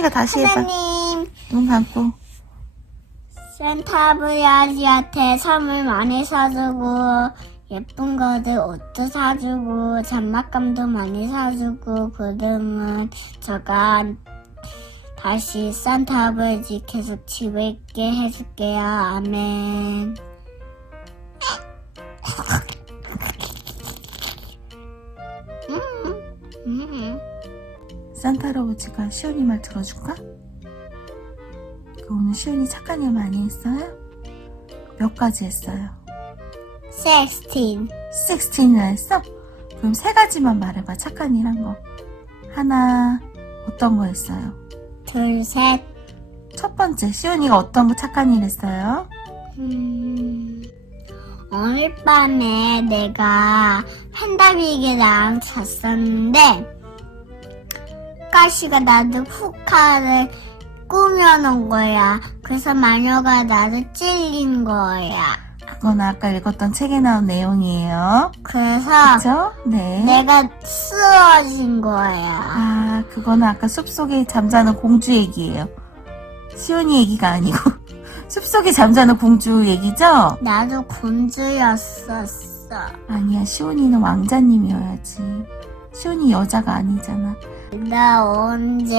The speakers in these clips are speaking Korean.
시온이가 다시 해봐. 하나님, 눈 감고. 산타 아버지한테 선물 많이 사주고, 예쁜 거들 옷도 사주고, 장난감도 많이 사주고, 그러면 제가 다시 산타 아버지 계속 집에 있게 해줄게요. 아멘. 산타 할아버지가 시온이 말 들어줄까? 그 오늘 시온이 착한 일 많이 했어요? 몇 가지 했어요? 16. 16을 했어? 그럼 세 가지만 말해봐. 착한 일 한 거. 하나, 어떤 거 했어요? 둘, 셋. 첫 번째, 시온이가 어떤 거 착한 일 했어요? 음, 오늘 밤에 내가 팬다비기랑 잤었는데, 가시가 나도 후카를 꾸며놓은 거야. 그래서 마녀가 나를 찔린 거야. 그건 아까 읽었던 책에 나온 내용이에요. 그래서 그쵸? 네. 내가 쓰러진 거야. 아, 그거는 아까 숲속에 잠자는 공주 얘기예요. 시온이 얘기가 아니고 숲속에 잠자는 공주 얘기죠? 나도 공주였었어. 아니야, 시온이는 왕자님이어야지. 시온이 여자가 아니잖아. 나 언제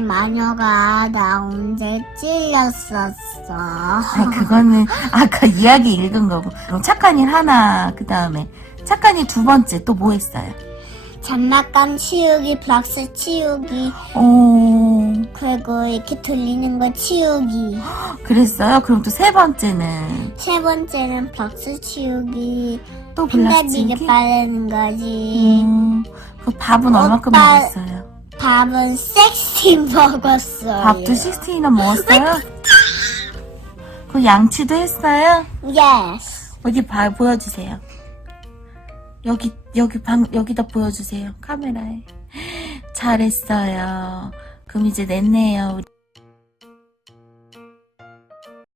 마녀가 나 언제 찔렸었어. 아, 그거는 아까 이야기 읽은 거고. 그럼 착한 일 하나, 그 다음에 착한 일 두 번째 또 뭐 했어요? 장난감 치우기, 블락스 치우기, 오, 그리고 이렇게 돌리는 거 치우기. 그랬어요? 그럼 또 세 번째는 세 번째는 블락스 치우기, 또 블라스틱? 팬다비게 빠르는 거지. 음, 그 밥은 얼마큼 오빠- 먹었어요? 밥은 섹시 먹었어요. 밥도 16이나 먹었어요? 그 양치도 했어요? Yes. 어디 봐, 보여주세요. 여기, 여기 방, 여기다 보여주세요. 카메라에. 잘했어요. 그럼 이제 냈네요. 우리.